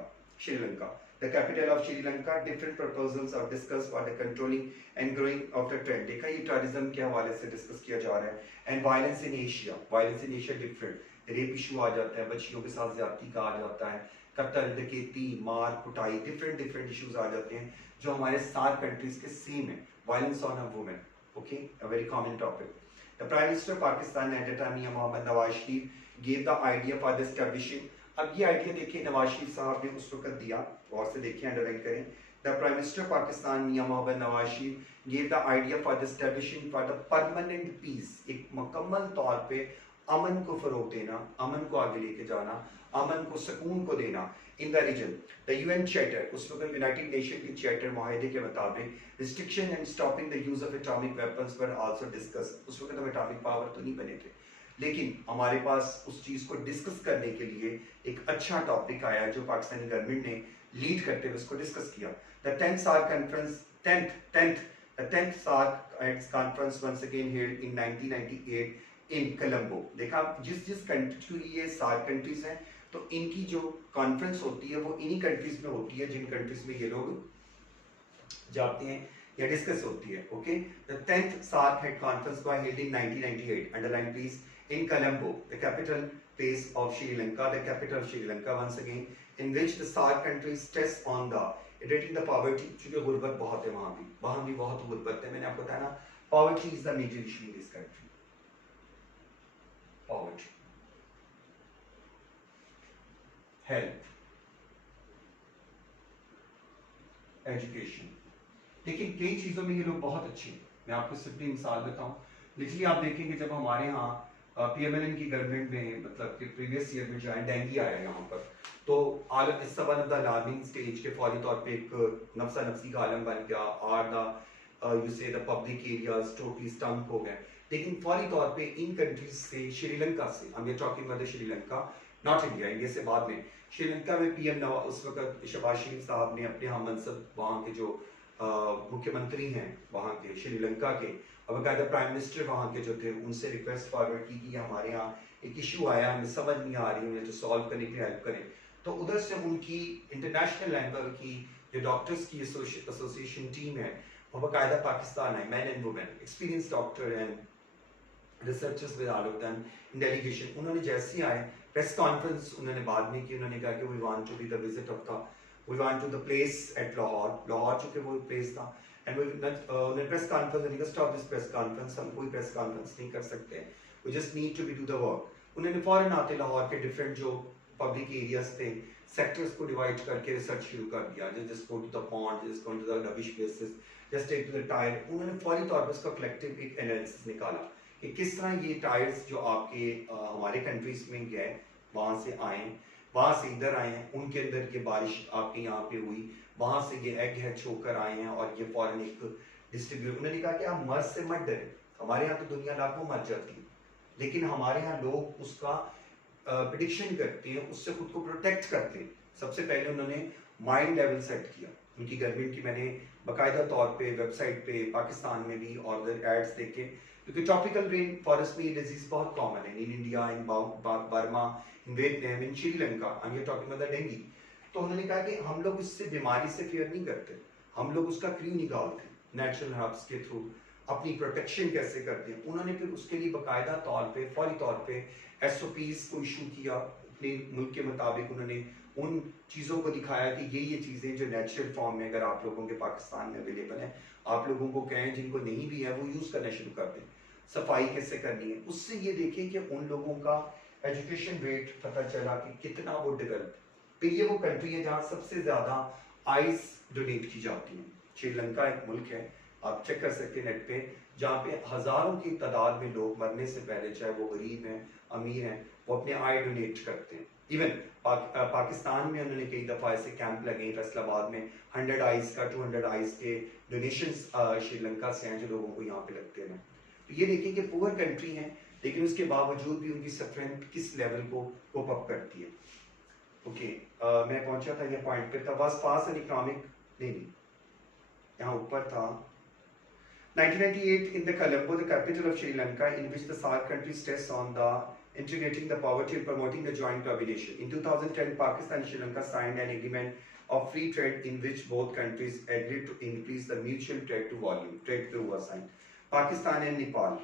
The capital of Sri Lanka. Different proposals are discussed for the controlling and growing of the trend. देखा ये tourism के हवाले से discuss किया जा रहा है। And violence in Asia different. Rape issue आ जाता है, बच्चियों के साथ ज्यादती का आ जाता है, कत्ल, डकैती, मार कुटाई, डिफरेंट इश्यूज आ जाते हैं जो हमारे 7 कंट्रीज के सेम है। Violence on a women, okay, a very common topic. The Prime Minister of Pakistan at the time, Mian Mohammad Nawaz Sharif, gave the idea for the establishing. अब ये idea देखिए नवाज शरीफ साहब ने उस वक्त दिया, और से देखिए अंडरलाइन करें। The Prime Minister of Pakistan, Mian Mohammad Nawaz Sharif, gave the idea for the establishing for the permanent peace, एक मुकम्मल तौर पे अमन को फरोग देना, अमन को आगे लेके जाना, अमन को सुकून को देना in the region. The UN charter, उस वक्त यूनाइटेड नेशन की चार्टर माहिदे के मुताबिक restriction and stopping the use of atomic weapons were also discuss. उस वक्त हम एटॉमिक पावर तो नहीं बने थे, लेकिन हमारे पास उस चीज़ को डिस्कस करने के लिए एक अच्छा टॉपिक आया जो पाकिस्तानी गवर्नमेंट ने लीड करते हुए उसको डिस्कस किया। The 10th SAARC conference, 10th The 10th SAARC conference once again held in 1998 in Colombo. देखा जिस जिस कंट्री ये SAARC कंट्रीज हैं तो इनकी जो कॉन्फ्रेंस होती है वो इन्हीं कंट्रीज में होती है जिन कंट्रीज में ये लोग जाते हैं या डिस्कस होती है. Okay, the 10th SAARC head conference was held in 1998. Underline please, in Colombo, the capital place of Sri Lanka, the capital of Sri Lanka once again, in which the SAARC countries stress on the rating the poverty. क्योंकि गुर्बत बहुत है वहाँ भी बहुत गुर्बत है. मैंने आपको बताया ना, poverty is the major issue in this country. Poverty, health, education. लेकिन कई चीज़ों में ये लोग बहुत अच्छे हैं. मैं आपको सिंपली मिसाल बताऊं. लिटरली आप देखेंगे जब हमारे यहाँ PMLN की गवर्नमेंट में मतलब कि प्रीवियस ईयर में जो है डेंगू आया यहाँ पर, तो आलम इस one of the alarming stage के फौरी तौर पे एक नफसा नफसी का आलम बन गया. आर द यू से the public areas totally stump हो गए. लेकिन फौरी तौर पे इन कंट्रीज से, श्रीलंका से, हम ये talking about Sri Lanka, not India, India से बाद में, श्रीलंका में PM नवाज उस वक्त शहबाज शरीफ साहब ने अपने हम मनसब वहाँ के जो मुख्यमंत्री हैं वहाँ के श्रीलंका के, और बाकायदा प्राइम मिनिस्टर वहाँ के जो थे, उनसे रिक्वेस्ट फॉरवर्ड की कि हमारे यहाँ एक इशू आया, हमें समझ नहीं आ रही, हमें तो सॉल्व करने के लिए हेल्प करें. तो उधर से उनकी इंटरनेशनल लेवल की जो डॉक्टर्स की एसोसिएशन टीम है वो बाकायदा पाकिस्तान है, man and women, experience doctor and researchers with all of them in delegation. उन्होंने जैसे ही आए, प्रेस कॉन्फ्रेंस उन्होंने बाद में की. उन्होंने कहा कि we want to be the visit of the, we want to the place at Lahore चूंकि वो प्लेस था, एंड उन्होंने प्रेस कॉन्फ्रेंस ने कहा स्टॉप दिस प्रेस कॉन्फ्रेंस, हम कोई प्रेस कॉन्फ्रेंस नहीं कर सकते, we just need to be do the work. उन्होंने फौरन आते लाहौर के डिफरेंट जो पब्लिक एरियाज थे, सेक्टर्स को डिवाइड करके रिसर्च शुरू कर दिया. Just go to the pond, just go to the rubbish places, just take to the tyre. उन्होंने फौरी तौर पर उसका कलेक्टिव एक एनालिसिस निकाला कि किस तरह ये टायर्स जो आपके हमारे कंट्रीज में गए, वहाँ से आए, वहाँ से इधर आए हैं, उनके अंदर ये बारिश आपके यहाँ पे हुई, वहाँ से ये एग हैच होकर आए हैं और ये फॉरन एक डिस्ट्रीब्यूट. उन्होंने कहा कि आप मर्ज से मत डरें, हमारे यहाँ तो दुनिया लाखों मर जाती है, लेकिन हमारे यहाँ लोग उसका प्रिडिक्शन करते हैं, उससे खुद को प्रोटेक्ट करते हैं. सबसे पहले उन्होंने माइंड लेवल सेट किया. उनकी गवर्नमेंट की मैंने बाकायदा तौर पे वेबसाइट पे पाकिस्तान में भी और उधर एड्स देखे, क्योंकि ट्रॉपिकल रेन फॉरेस्ट में ये डिजीज बहुत कॉमन है in India, in Burma, in Vietnam, in Sri Lanka, I am talking about dengue. तो उन्होंने कहा कि हम लोग इससे बीमारी से फेयर नहीं करते, हम लोग उसका क्रू निकालते हैं नेचुरल हर्ब्स के थ्रू, अपनी प्रोटेक्शन कैसे करते हैं. उन्होंने फिर उसके लिए बाकायदा तौर पे फौरी तौर पे SOPs को इशू किया. अपने मुल्क के मुताबिक उन्होंने उन चीज़ों को दिखाया कि ये चीज़ें जो नेचुरल फॉर्म में अगर आप लोगों के पाकिस्तान में अवेलेबल हैं, आप लोगों को कहें, जिनको नहीं भी है वो यूज़ करना शुरू कर दें. सफाई कैसे करनी है, उससे ये देखें कि उन लोगों का एजुकेशन रेट पता चला कि कितना वो डेवलप. फिर ये वो कंट्री है जहाँ सबसे ज़्यादा आइस डोनेट की जाती हैं. श्रीलंका एक मुल्क है, आप चेक कर सकते हैं नेट पे, जहाँ पे हज़ारों की तादाद में लोग मरने से पहले, चाहे वो गरीब हैं अमीर हैं, वो अपने आई डोनेट करते हैं. इवन पाकिस्तान में उन्होंने कई दफ़ा ऐसे कैंप लगे फैसलाबाद में, 100 आइस का 200 आइस के डोनेशंस श्रीलंका से हैं जो लोगों को यहाँ पे लगते हैं. तो ये देखिए कि पुअर कंट्री हैं, लेकिन उसके बावजूद भी उनकी स्ट्रेंथ किस लेवल को कोप अप करती है. ओके, मैं पहुंचा था ये पॉइंट पे था, बस पास एंड इकोनॉमिक नहीं, यहाँ ऊपर था. 1998 in the Colombo, the capital of Sri Lanka, in which the SAARC countries stress on the integrating the poverty and promoting the joint combination. In 2010, Pakistan and Sri Lanka signed an agreement of free trade in which both countries agreed to increase the mutual trade to volume. Trade through was signed. Pakistan and Nepal.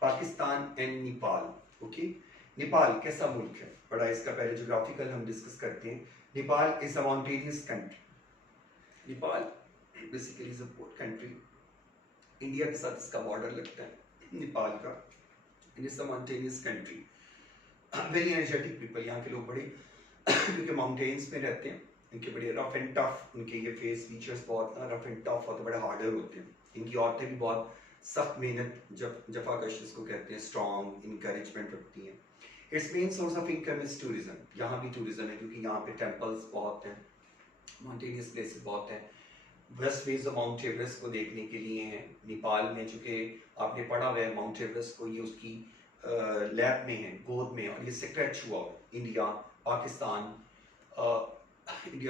Pakistan and Nepal. Okay, Nepal कैसा मुल्क है, बड़ा इसका पहले geographical हम discuss करते हैं. Nepal is a mountainous country. Nepal basically is a poor country, India के साथ इसका बॉर्डर लगता है नेपाल का. It is a mountainous country, very energetic people. यहाँ के लोग बड़े क्योंकि माउंटेन्स में रहते हैं, इनके बड़े रफ एंड टफ, उनके ये फेस फीचर्स बहुत रफ एंड टफ होते, बड़े हार्डर होते हैं. इनकी औरतें भी बहुत सख्त मेहनत, जफाकश इसको कहते हैं, स्ट्रॉन्ग इनकरेजमेंट रखती हैं. Its main source of income is tourism. यहाँ भी टूरिज्म है क्योंकि यहाँ पे टेम्पल्स बहुत हैं, माउंटेनियस प्लेसेस बहुत हैं. West face of Mount Everest को देखने के लिए हैं नेपाल में, चूँकि आपने पढ़ा हुआ है माउंट एवरेस्ट को, ये उसकी लैब में है, गोद में, और ये स्क्रैच हुआ इंडिया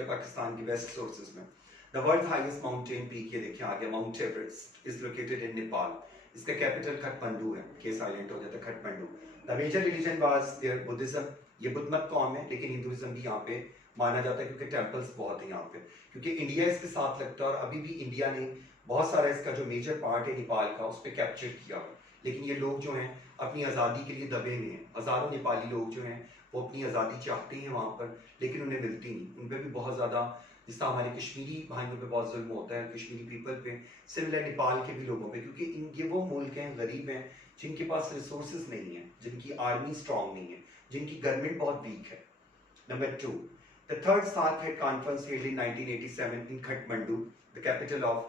पाकिस्तान की वेस्ट सोर्सेज में. The world highest mountain peak, ये देखिए आगे Mount Everest is located in Nepal. इसका कैपिटल खटमंडू है, केस आइलैंड हो जाता है Kathmandu. The major religion was there Buddhism, ये बुद्ध मत कौम है लेकिन हिंदुइज्म भी यहाँ पे माना जाता है क्योंकि टेम्पल्स बहुत है यहाँ पे, क्योंकि इंडिया इसके साथ लगता है और अभी भी इंडिया ने बहुत सारा इसका जो मेजर पार्ट है नेपाल का उस पर कैप्चर किया। लेकिन ये लोग जो हैं अपनी आज़ादी के लिए दबे हुए हैं। हज़ारों नेपाली लोग जो हैं वो अपनी आज़ादी चाहते हैं वहाँ पर, लेकिन उन्हें मिलती नहीं। उन पर भी बहुत ज़्यादा, जिस तरह हमारे कश्मीरी भाइयों पे बहुत जुल्म होता है कश्मीरी पीपल पे, सिमिलर नेपाल के भी लोगों पे, क्योंकि ये वो मुल्क हैं गरीब हैं जिनके पास रिसोर्सेज नहीं है, जिनकी आर्मी स्ट्रांग नहीं है, जिनकी गवर्नमेंट बहुत वीक है। Number 2, the third SAARC conference held in 1987 in Kathmandu, the capital of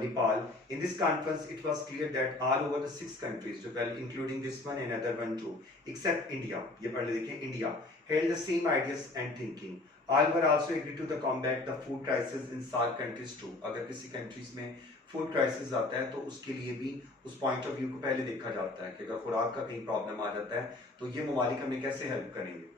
Nepal. In this conference, it was clear that all over the 6 countries, well, including this one and other one too, except India, ये पढ़ लेंगे, India held the same ideas and thinking. All were also agreed to the combat the food crisis in SAARC countries too. अगर किसी countries में food crisis आता है तो उसके लिए भी उस पॉइंट ऑफ व्यू को पहले देखा जाता है कि अगर खुराक का कहीं प्रॉब्लम आ जाता है तो ये ममालिक हमें कैसे हेल्प करेंगे।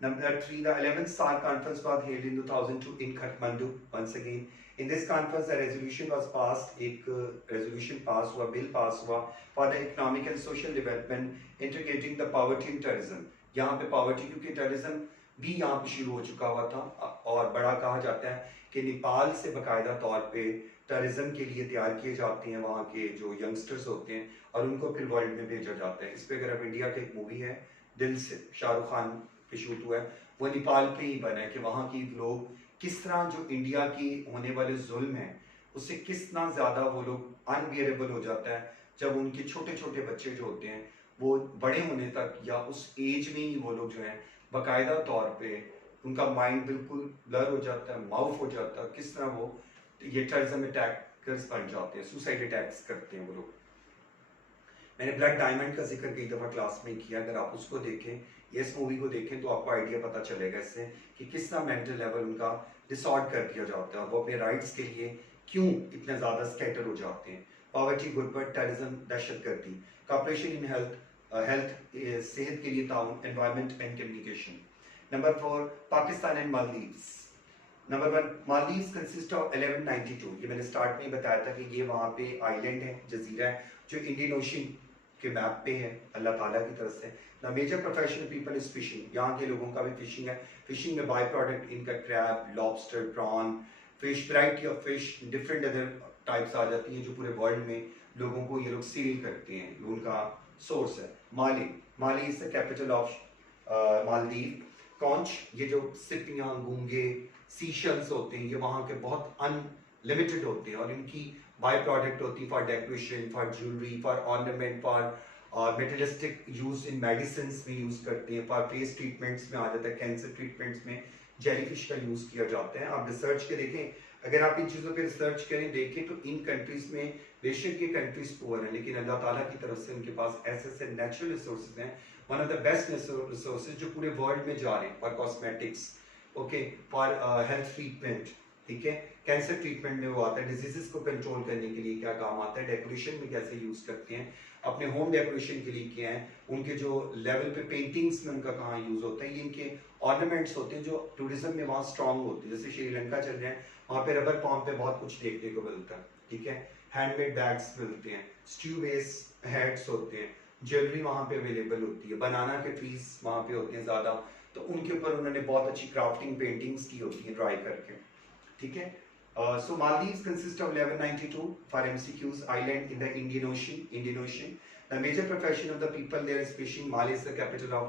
Number 3, the 11th SAARC conference was held in 2002 in Kathmandu. Once again, in this conference, a resolution was passed. एक resolution pass हुआ, bill pass हुआ for the economic and social development, integrating the poverty and tourism. यहाँ पे poverty क्योंकि tourism भी यहाँ पे शुरू हो चुका हुआ था और बड़ा कहा जाता है कि नेपाल से बकायदा तौर पे टूरिज्म के लिए तैयार किए जाते हैं वहाँ के जो यंगस्टर्स होते हैं और उनको फिर वर्ल्ड में भेजा जाता है। इस पे अगर अब इंडिया का एक मूवी है दिल से, शाहरुख खान पे शूट हुआ है, वो नेपाल पे ही बना है कि वहाँ की लोग किस तरह जो इंडिया की होने वाले जुल्म है उससे कितना ज़्यादा वो लोग अनबियरेबल हो जाता है जब उनके छोटे छोटे बच्चे जो होते हैं वो बड़े होने तक या उस एज में ही वो लोग जो हैं बाकायदा तौर पे उनका माइंड बिल्कुल ब्लर हो जाता है, माउफ हो जाता है, किस तरह वो ये टर्जम अटैकर्स बन जाते हैं, सुसाइड अटैक्स करते हैं वो लोग। मैंने ब्लड डायमंड का जिक्र कई दफ़ा क्लास में किया, अगर आप उसको देखें, इस मूवी को देखें तो आपको आइडिया पता चलेगा इससे कि किस तरह मेंटल लेवल उनका डिसऑर्ड कर दिया जाता है, वो अपने राइट्स के लिए क्यों इतने ज़्यादा स्कैटर हो जाते हैं। पॉवर्टी, गुरबत, टेररिज्म, दहशतगर्दी, कॉपरेशन इन हेल्थ सेहत के लिए ताउन, environment and communication. Number 4, Pakistan and Maldives. Number 1, Maldives consist of 1192। ये मैंने स्टार्ट में ही बताया था कि ये वहाँ पे आइलैंड है, जजीरा है जो इंडियन ओशन के मैप पे है अल्लाह ताला की तरफ से। The major professional people is fishing, यहाँ के लोगों का भी फिशिंग है। फिशिंग में बाई प्रोडक्ट इनका crab, lobster, prawn, fish, variety of fish, different other types आ जाती हैं जो पूरे वर्ल्ड में लोगों को ये लोग सेल करते हैं, उनका सोर्स है। Male, Male is the capital of Maldives. Conch, ये जो सिपियाँ, गूंगे, सीशल्स होते हैं, ये वहाँ के बहुत अनलिमिटेड होते हैं और इनकी बाई प्रोडक्ट होती है for decoration, for jewellery, for ornament, for मेटलिस्टिक use in medicine में यूज करते हैं, फॉर फेस ट्रीटमेंट्स में आ जाता है, कैंसर ट्रीटमेंट्स में जेलीफिश का यूज किया जाता है। आप रिसर्च के देखें, अगर आप इन चीज़ों पे रिसर्च करें, देखें तो इन कंट्रीज में बेशक ये कंट्रीज पुअर हैं लेकिन अल्लाह ताला की तरफ से उनके पास ऐसे नेचुरल रिसोर्सेज हैं, one of the best resources जो पूरे वर्ल्ड में जा रहे हैं, for cosmetics, okay, for health treatment, ठीक है, कैंसर ट्रीटमेंट में वो आता है, डिजीजेस को कंट्रोल करने के लिए क्या काम आता है, डेकोरेशन में कैसे यूज करते हैं, अपने होम डेकोरेशन के लिए क्या है, उनके जो लेवल पे पेंटिंग्स में उनका कहाँ यूज होता है, ये इनके ऑर्नामेंट्स होते हैं जो टूरिज्म में वहाँ स्ट्रॉन्ग होते हैं। जैसे श्रीलंका चल रहे हैं, वहाँ पे रबर पॉम पे बहुत कुछ देखने को मिलता है, ठीक है, हैंडमेड बैग्स मिलते हैं, स्ट्यू बेस हेड्स होते हैं, ज्वेलरी वहाँ पे अवेलेबल होती है, बनाना के ट्रीज वहाँ पे होते हैं ज़्यादा, तो उनके ऊपर उन्होंने बहुत अच्छी क्राफ्टिंग पेंटिंग्स की होती है ड्राई करके, ठीक है। So Maldives consists of 1192 for MCQs island in the Indian Ocean. The major profession of the people there is fishing. Mali is the capital of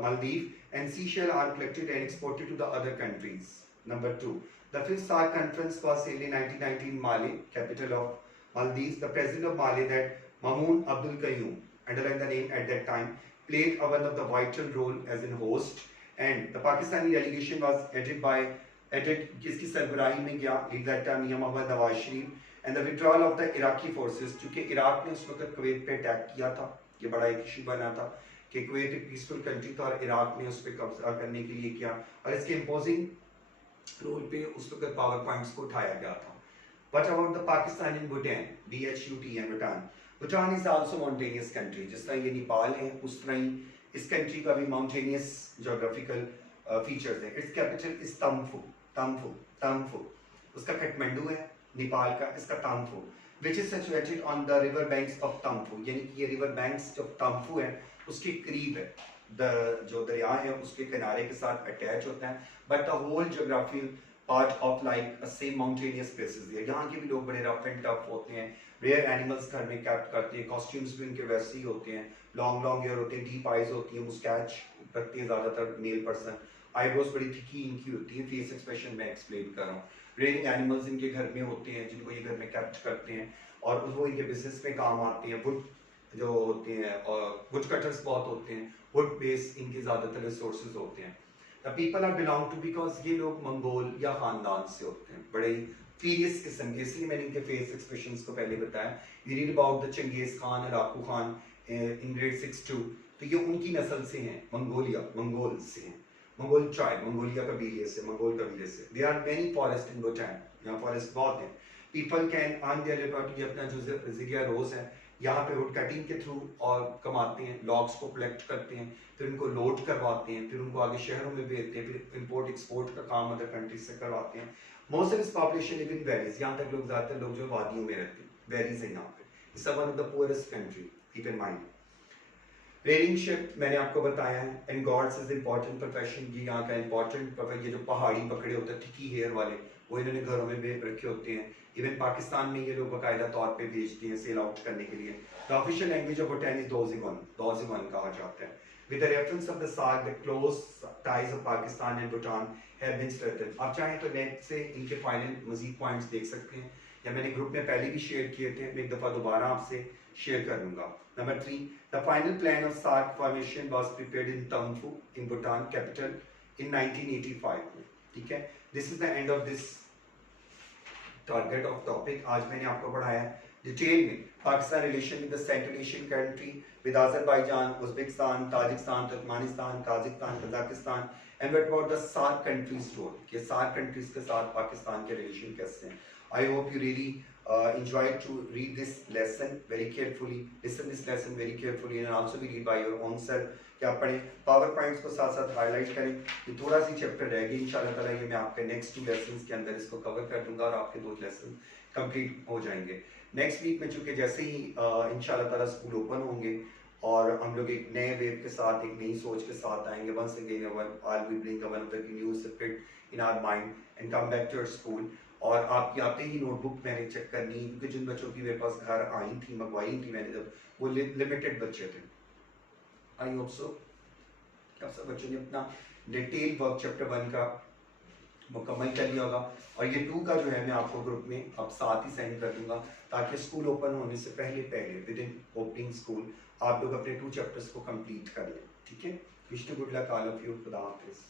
Maldives, and seashell are collected and exported to the other countries. Number 2, the fifth SAARC conference was held in 1990 in Mali, capital of Maldives. The president of Mali, that Mamoun Abdul Qayyum, underline the name at that time, played one of the vital role as in host, and the Pakistani delegation was headed जिसकी सरबराही में गया leader Mian Mohammad Nawaz Sharif, and the withdrawal of the Iraqi forces, क्योंकि Iraq ने उस वक्त Kuwait पे attack किया था, ये बड़ा एक इशू बना था कि कुवैत एक पीसफुल कंट्री था और इराक ने उस पर कब्जा करने के लिए किया और इसके इम्पोजिंग रोल पे उस वक्त पावर पॉइंट्स को उठाया गया था। What about the Pakistan and Bhutan? BHUTN, Bhutan. Bhutan is also mountainous country. जिस तरह ये नेपाल है उस तरह ही इस कंट्री का भी माउंटेनियस जोग्राफिकल फीचर्स है। Its capital is Thimphu, Thimphu, Thimphu. उसका काठमांडू है नेपाल का, इसका Thimphu which is situated on the river banks of Thimphu, यानी कि ये रिवर बैंक्स जो तम्फू है उसके करीब है, जो दरिया है उसके किनारे के साथ अटैच होता है, but the whole geography part of like same mountainous places है। यहाँ के भी लोग बड़े रफ एंड टफ होते हैं, रेयर एनिमल्स घर में कैप्ट करते हैं, कॉस्ट्यूम्स भी उनके वैसे ही होते हैं, लॉन्ग लॉन्ग हेयर होते हैं, डीप आइज होती हैं, मुस्टैच रखती है ज़्यादातर मेल पर्सन, आईब्रोज बड़ी थिकी इनकी होती है, फेस एक्सप्रेशन मैं एक्सप्लेन कर रहा हूँ। रेयर एनिमल्स इनके घर में होते हैं जिनको ये घर में कैप्ट करते हैं और वो इनके बिजनेस में काम आते हैं। वुड जो होते हैं और वुड कटर्स बहुत होते हैं, वुड बेस इनके ज़्यादातर रिसोर्सेज होते हैं। The people are belong to, because ये लोग मंगोल या खानदान से होते हैं, बड़े फीरियस किस्म के, इसलिए मैंने इनके फेस एक्सप्रेशंस को पहले बताया। You read about the Genghis Khan और अलाकू खान इन ग्रेड 6-2, तो ये उनकी नस्ल से हैं, मंगोल से हैं, मंगोल ट्राइब, मंगोलिया कबीले से, मंगोल कबीले से। They are many forest in Bhutan, यहाँ फॉरेस्ट बहुत हैं। People can earn their liberty, अपना जो जरिया रोज है यहाँ पे वुड कटिंग के थ्रू और कमाते हैं, लॉग्स को कलेक्ट करते हैं, फिर उनको लोड करवाते हैं, फिर उनको आगे शहरों में भेजते हैं, फिर इंपोर्ट एक्सपोर्ट का काम अदर कंट्रीज से करवाते हैं। मोस्ट ऑफ इस पॉपुलेशन लिव इन वैलीज, यहाँ तक लोग ज़्यादातर लोग जो वादियों में रहते हैं, वैलीज है यहाँ पे। It's one of the poorest country, keep in mind. Railing ship मैंने आपको बताया है, and God's is important profession, ये यहाँ का इंपॉर्टेंट, ये जो पहाड़ी बकरे होते हैं थिकी हेयर वाले, वो इन्होंने घरों में रखे होते हैं। इवन पाकिस्तान में ये लोग बाकायदा तौर पे बेचते हैं सेल आउट करने के लिए। The official language of Bhutan is Dzongkha कहा जाता है। With the reference of the SAARC, the close ties of Pakistan and Bhutan have been strengthened. आप चाहें तो नेट से इनके फाइनल मजीद पॉइंट्स देख सकते हैं, या मैंने ग्रुप में पहले भी शेयर किए थे, मैं एक दफ़ा दोबारा आपसे शेयर कर दूंगा। Number 3, the final plan of SARC formation was prepared in Thimphu, in Bhutan capital, in 1985. ठीक है, this is the end of this target of topic. आज मैंने आपको पढ़ाया डिटेल में Pakistan relation with the central Asian country, with Azerbaijan, Uzbekistan, Tajikistan, Turkmenistan, Kazakhstan, Kazakhstan, and what about the SARC countries role, कि SARC countries के साथ पाकिस्तान के relation कैसे हैं। I hope you really enjoy to read this lesson very carefully, listen this lesson very carefully, and also be read by your own self। क्या पढ़ें, power points को साथ साथ हाईलाइट करें। ये थोड़ा सी चैप्टर रह गई, इंशाल्लाह ताला ये मैं आपके नेक्स्ट 2 लेसन्स के अंदर इसको कवर कर दूंगा और आपके 2 लेसन कंप्लीट हो जाएंगे। नेक्स्ट वीक में चूँकि जैसे ही इंशाल्लाह ताला स्कूल ओपन होंगे और हम लोग एक नए वेव के साथ, एक नई सोच के साथ आएंगे। Once again I will bring one of the new spirit in our mind and come back to your school. और आपकी आते ही नोटबुक मैंने चेक करनी, क्योंकि जिन बच्चों की मेरे पास घर आई थी, मंगवाई थी मैंने, जब वो लिमिटेड बच्चे थे। आई होप सो आप सब बच्चों ने अपना डिटेल वर्क चैप्टर 1 का मुकम्मल कर लिया होगा, और ये 2 का जो है मैं आपको ग्रुप में अब साथ ही सेंड कर दूंगा, ताकि स्कूल ओपन होने से पहले विद इन ओपनिंग स्कूल आप लोग अपने 2 चैप्टर्स को कंप्लीट कर लें। ठीक है, wish you good luck all of you, खुदा हाफिज़।